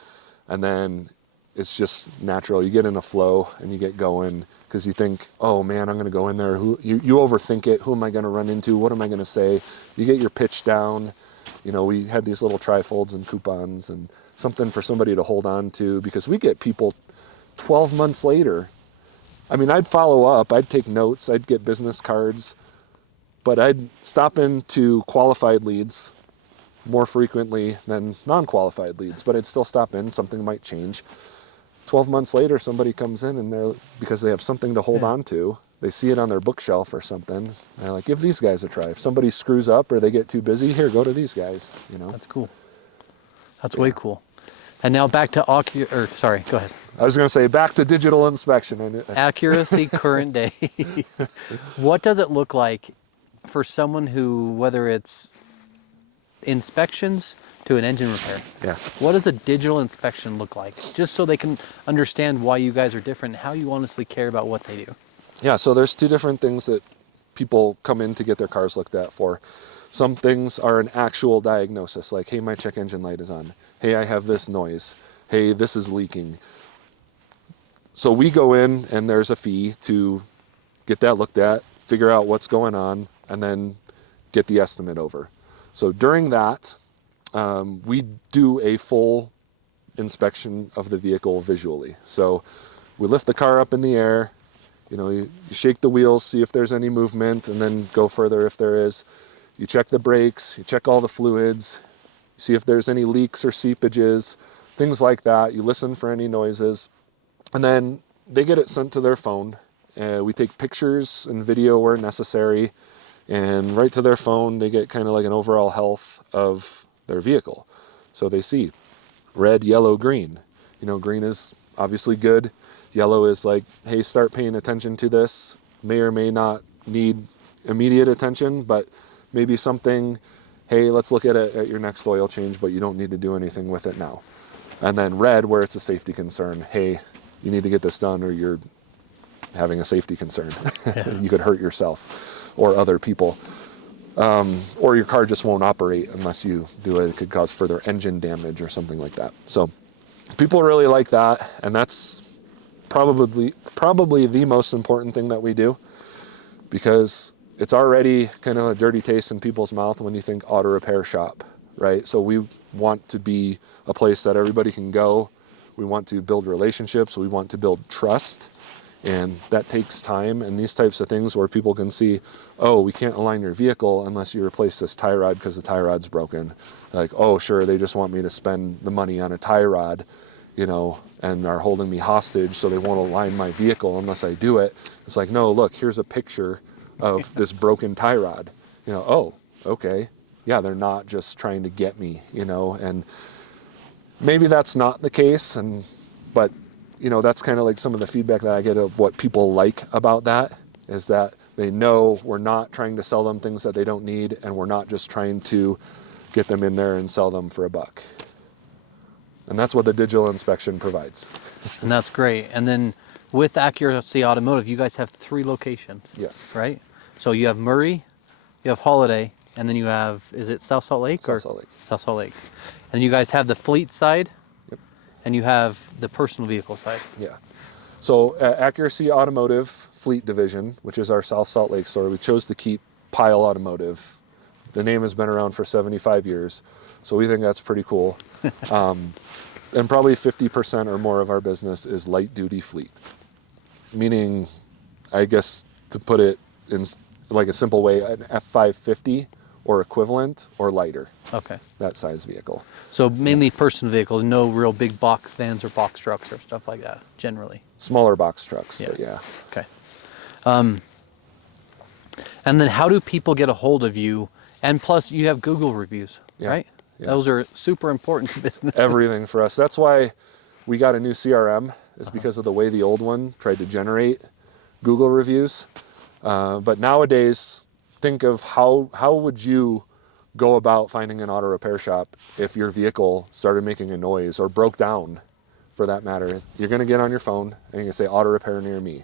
and then it's just natural. You get in a flow and you get going because you think, oh man, I'm going to go in there. You overthink it. Who am I going to run into? What am I going to say? You get your pitch down. We had these little trifolds and coupons and something for somebody to hold on to, because we get people 12 months later. I mean, I'd follow up, I'd take notes, I'd get business cards, but I'd stop into qualified leads more frequently than non-qualified leads, but I'd still stop in. Something might change. 12 months later, somebody comes in and because they have something to hold on to, they see it on their bookshelf or something, and they're like, give these guys a try. If somebody screws up or they get too busy, here, go to these guys, That's cool. That's way cool. And now back to sorry, go ahead. I was going to say back to digital inspection. Accuracy current day. What does it look like for someone who, whether it's inspections to an engine repair. Yeah. What does a digital inspection look like? Just so they can understand why you guys are different and how you honestly care about what they do. Yeah, so there's two different things that people come in to get their cars looked at for. Some things are an actual diagnosis, like, hey, my check engine light is on. Hey, I have this noise. Hey, this is leaking. So we go in and there's a fee to get that looked at, figure out what's going on, and then get the estimate over. So during that, we do a full inspection of the vehicle visually. So we lift the car up in the air, you shake the wheels, see if there's any movement, and then go further if there is. You check the brakes, you check all the fluids, see if there's any leaks or seepages, things like that. You listen for any noises, and then they get it sent to their phone. We take pictures and video where necessary, and right to their phone, they get kind of like an overall health of their vehicle. So they see red, yellow, green. Green is obviously good. Yellow is like, hey, start paying attention to this. May or may not need immediate attention, but maybe something, hey, let's look at it at your next oil change, but you don't need to do anything with it now. And then red, where it's a safety concern. Hey, you need to get this done or you're having a safety concern. Yeah. You could hurt yourself or other people. Or your car just won't operate unless you do it. It could cause further engine damage or something like that. So people really like that, and that's probably the most important thing that we do, because it's already kind of a dirty taste in people's mouth when you think auto repair shop, right? So we want to be a place that everybody can go. We want to build relationships. We want to build trust. And that takes time, and these types of things where people can see, oh, we can't align your vehicle unless you replace this tie rod because the tie rod's broken. Like, oh, sure, they just want me to spend the money on a tie rod, and are holding me hostage, so they won't align my vehicle unless I do it. It's like, no, look, here's a picture of this broken tie rod. Oh, okay. Yeah, they're not just trying to get me, and maybe that's not the case, but that's kind of like some of the feedback that I get of what people like about that, is that they know we're not trying to sell them things that they don't need, and we're not just trying to get them in there and sell them for $1. And that's what the digital inspection provides. And that's great. And then with Accuracy Automotive, you guys have 3 locations. Yes. Right? So you have Murray, you have Holiday, and then you have, is it South Salt Lake? South Salt Lake. South Salt Lake. And you guys have the fleet side. Yep. And you have the personal vehicle side. Yeah. So Accuracy Automotive Fleet Division, which is our South Salt Lake store, we chose to keep Pyle Automotive. The name has been around for 75 years, so we think that's pretty cool. And probably 50% or more of our business is light duty fleet. Meaning, I guess to put it in like a simple way, an F550 or equivalent or lighter, Okay. that size vehicle. So mainly person vehicles, no real big box vans or box trucks or stuff like that, generally. Smaller box trucks, Yeah. but yeah. Okay. And then how do people get a hold of you? And plus, you have Google reviews, Yeah. right? Yeah. Those are super important to business. Everything for us. That's why we got a new CRM, is because of the way the old one tried to generate Google reviews. But nowadays, think of how would you go about finding an auto repair shop if your vehicle started making a noise or broke down, for that matter. You're going to get on your phone and you're going to say auto repair near me,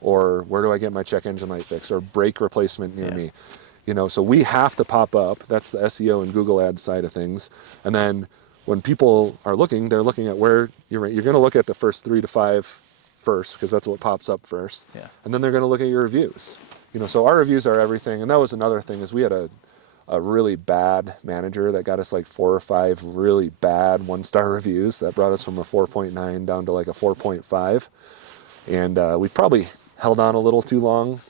or where do I get my check engine light fix, or brake replacement near me. You know, so we have to pop up. That's the SEO and Google Ads side of things. And then when people are looking, they're looking at where you're going to look at the first 3 to 5 first, because that's what pops up first. Yeah. And then they're going to look at your reviews. You know, so our reviews are everything. And that was another thing, is we had a really bad manager that got us like 4 or 5 really bad 1-star reviews that brought us from a 4.9 down to like a 4.5. And we probably held on a little too long.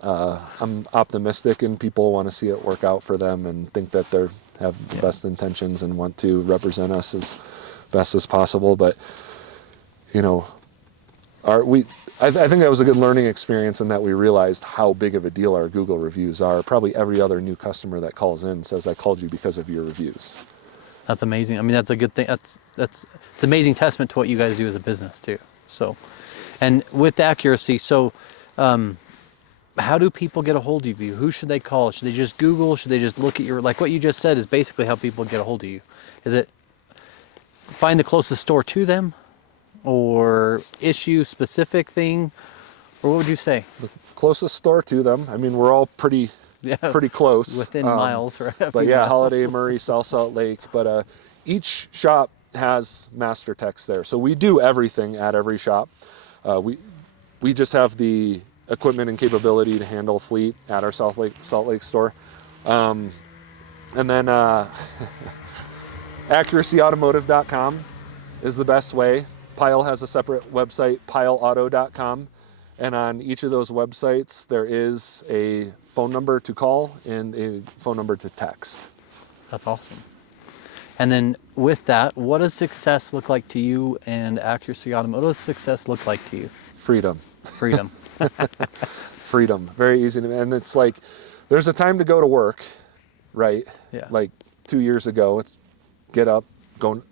I'm optimistic, and people want to see it work out for them and think that they have the best intentions and want to represent us as best as possible. But you know, I think that was a good learning experience, in that we realized how big of a deal our Google reviews are. Probably every other new customer that calls in says, I called you because of your reviews. That's amazing. I mean, that's a good thing. It's amazing testament to what you guys do as a business too. So, and with accuracy, so how do people get a hold of you? Who should they call? Should they just Google? Should they just look at your, like what you just said is basically how people get a hold of you. Is it find the closest store to them, or issue specific thing, or what would you say? The closest store to them. I mean, we're all pretty close. Within miles, right? But yeah, Holiday, Murray, South Salt Lake. But each shop has master techs there. So we do everything at every shop. We just have the equipment and capability to handle fleet at our Salt Lake store. And then accuracyautomotive.com is the best way. Pyle has a separate website, pyleauto.com. And on each of those websites, there is a phone number to call and a phone number to text. That's awesome. And then with that, what does success look like to you and Accuracy Automotive? What does success look like to you? Freedom. Freedom. Freedom. Very easy to, and it's like, there's a time to go to work, right? Yeah. Like 2 years ago, it's get up, go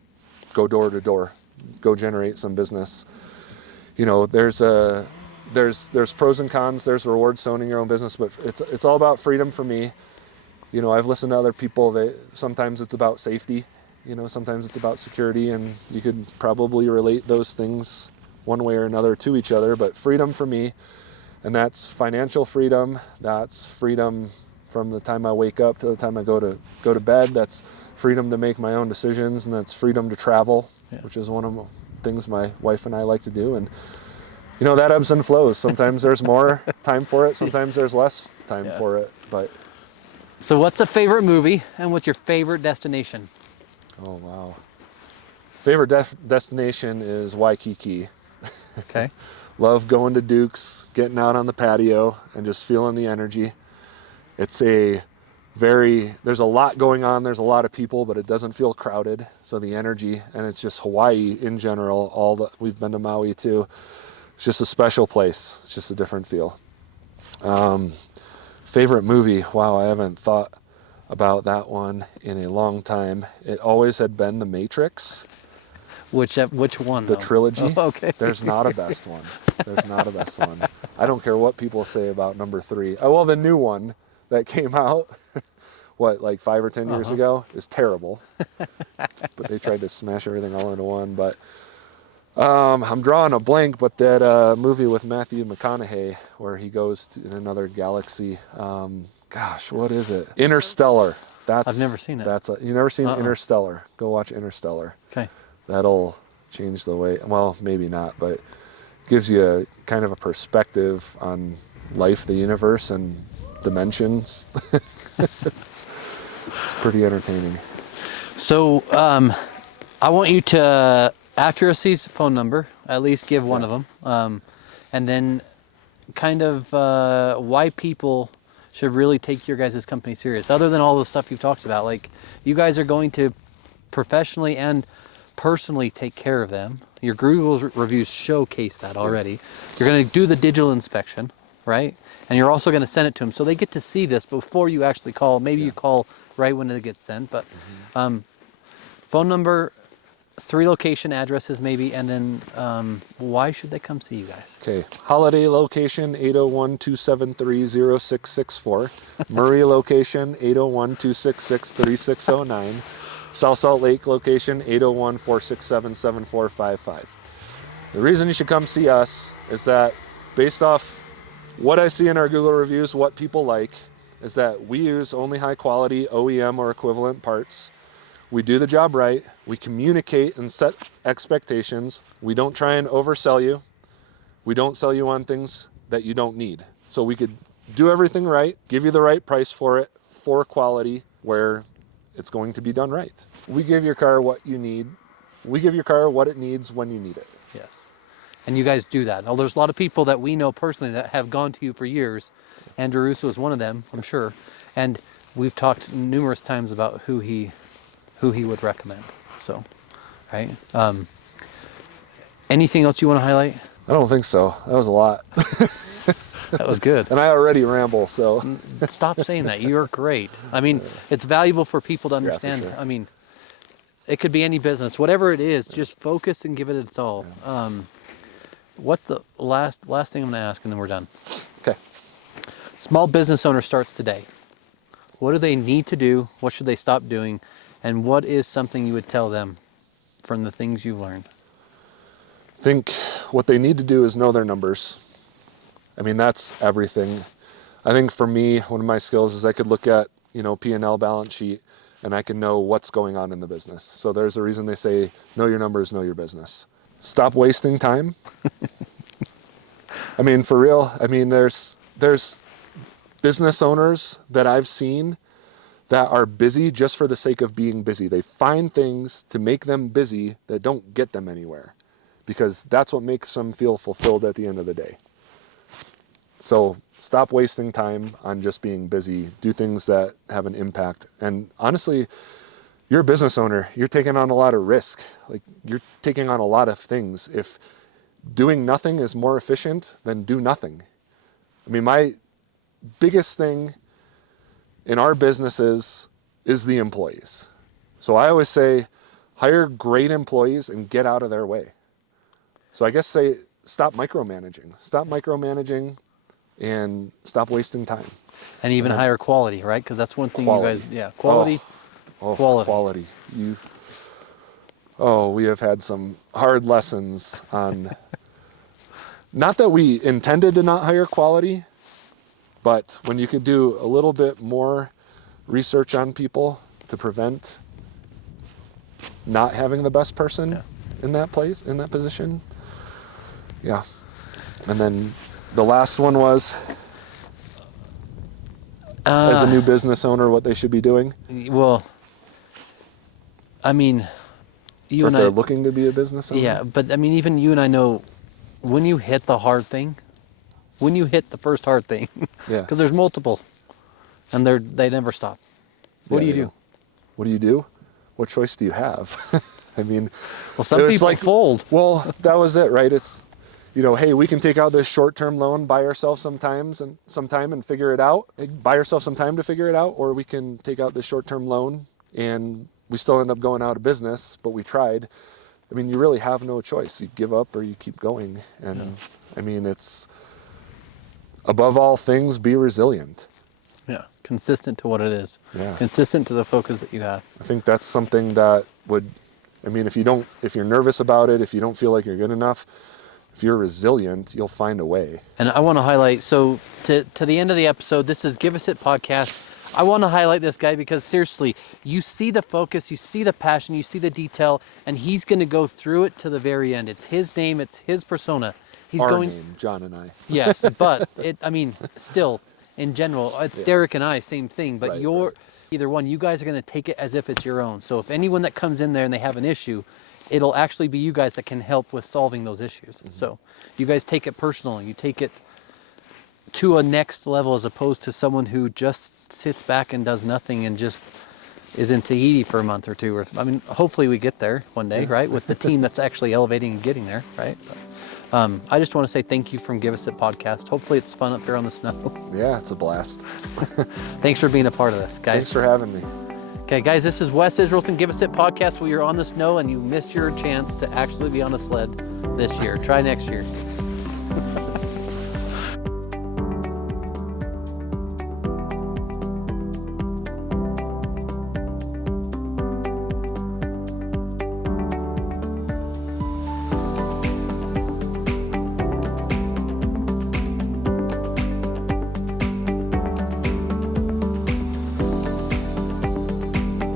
door to door, go generate some business. You know, there's pros and cons, there's rewards to owning your own business, but it's all about freedom for me. You know, I've listened to other people that sometimes it's about safety, you know, sometimes it's about security, and you could probably relate those things one way or another to each other. But freedom for me, and that's financial freedom, that's freedom from the time I wake up to the time I go to bed, that's freedom to make my own decisions, and that's freedom to travel, which is one of the things my wife and I like to do. And you know, that ebbs and flows. Sometimes there's more time for it, sometimes there's less time for it. But So what's a favorite movie, and what's your favorite destination? oh wow, favorite destination is Waikiki. Okay. Love going to Duke's, getting out on the patio and just feeling the energy. It's there's a lot going on, there's a lot of people, but it doesn't feel crowded. So the energy, and it's just Hawaii in general, we've been to Maui too. It's just a special place. It's just a different feel. Favorite movie, wow, I haven't thought about that one in a long time. It always had been The Matrix. Which one? The trilogy. Oh, okay. There's not a best one. There's not a best one. I don't care what people say about number 3. Oh, well, the new one that came out, like 5 or 10 years ago, is terrible. But they tried to smash everything all into one. But I'm drawing a blank, but that movie with Matthew McConaughey where he goes to in another galaxy. Gosh, what is it? Interstellar. I've never seen it. You never seen Interstellar? Go watch Interstellar. Okay. That'll change the way, well, maybe not, but gives you a kind of a perspective on life, the universe, and dimensions. It's pretty entertaining. So I want you to Accuracy's phone number, at least give one of them, and then kind of why people should really take your guys' company serious. Other than all the stuff you've talked about, like you guys are going to professionally and personally take care of them. Your Google reviews showcase that already. You're going to do the digital inspection, right? And you're also going to send it to them, so they get to see this before you actually call. Maybe you call right when it gets sent, but phone number, 3 location addresses maybe, and then why should they come see you guys? Okay, Holiday location 801-273-0664, Murray location 801-266-3609, South Salt Lake location 801-467-7455. The reason you should come see us is that based off what I see in our Google reviews, what people like, is that we use only high quality OEM or equivalent parts. We do the job right. We communicate and set expectations. We don't try and oversell you. We don't sell you on things that you don't need. So we could do everything right, give you the right price for it, for quality, where it's going to be done right. We give your car what you need. We give your car what it needs when you need it. Yes. And you guys do that. Now, there's a lot of people that we know personally that have gone to you for years. Andrew Russo is one of them, I'm sure. And we've talked numerous times about who he would recommend. So, right? Anything else you want to highlight? I don't think so. That was a lot. That was good. And I already ramble, so. Stop saying that. You're great. I mean, it's valuable for people to understand. Yeah, for sure. I mean, it could be any business, whatever it is, just focus and give it its all. What's the last thing I'm going to ask, and then we're done? Okay. Small business owner starts today. What do they need to do? What should they stop doing? And what is something you would tell them from the things you've learned? I think what they need to do is know their numbers. I mean, that's everything. I think for me, one of my skills is I could look at, P&L balance sheet, and I can know what's going on in the business. So there's a reason they say, know your numbers, know your business. Stop wasting time. I mean, for real. I mean, there's business owners that I've seen that are busy just for the sake of being busy. They find things to make them busy that don't get them anywhere, because that's what makes them feel fulfilled at the end of the day. So stop wasting time on just being busy. Do things that have an impact. And honestly, you're a business owner. You're taking on a lot of risk. Like, you're taking on a lot of things. If doing nothing is more efficient, then do nothing. I mean, my biggest thing in our businesses is the employees. So I always say, hire great employees and get out of their way. So I guess say, stop micromanaging. Stop micromanaging and stop wasting time. And even higher quality, right? Because that's one thing Quality. you guys, quality. Quality. We have had some hard lessons on, not that we intended to not hire quality, but when you could do a little bit more research on people to prevent not having the best person in that place, in that position. Yeah. And then the last one was, as a new business owner, what they should be doing. Well, I mean, Or if they're looking to be a business owner. Yeah, but I mean, even you and I know when you hit the hard thing, when you hit the first hard thing, because there's multiple, and they never stop. What do you do? What do you do? What choice do you have? I mean, well, some people fold. Well, that was it, right? It's, hey, we can take out this short-term loan, buy ourselves some time and figure it out. Buy ourselves some time to figure it out, or we can take out this short-term loan and we still end up going out of business, but we tried. I mean, you really have no choice. You give up or you keep going. And I mean, it's, above all things, be resilient. Yeah, consistent to what it is. Yeah. Consistent to the focus that you have. I think that's something that would, I mean, if you're nervous about it, if you don't feel like you're good enough, if you're resilient, you'll find a way. And I want to highlight, so to the end of the episode, this is Give Us It podcast. I want to highlight this guy because seriously, you see the focus, you see the passion, you see the detail, and he's going to go through it to the very end. It's his name, it's his persona. He's Our name, John and I. Yes, but still, in general, it's Derek and I, same thing, but either one, you guys are going to take it as if it's your own. So if anyone that comes in there and they have an issue, it'll actually be you guys that can help with solving those issues. Mm-hmm. So you guys take it personal, you take it to a next level as opposed to someone who just sits back and does nothing and just is in Tahiti for a month or two. Or I mean, hopefully we get there one day, right? With the team that's actually elevating and getting there, right? I just want to say thank you from Give Us It podcast. Hopefully it's fun up here on the snow. Yeah, it's a blast. Thanks for being a part of this, guys. Thanks for having me. Okay, guys, this is Wes Israelson, Give Us It podcast, where you're on the snow and you miss your chance to actually be on a sled this year. Try next year.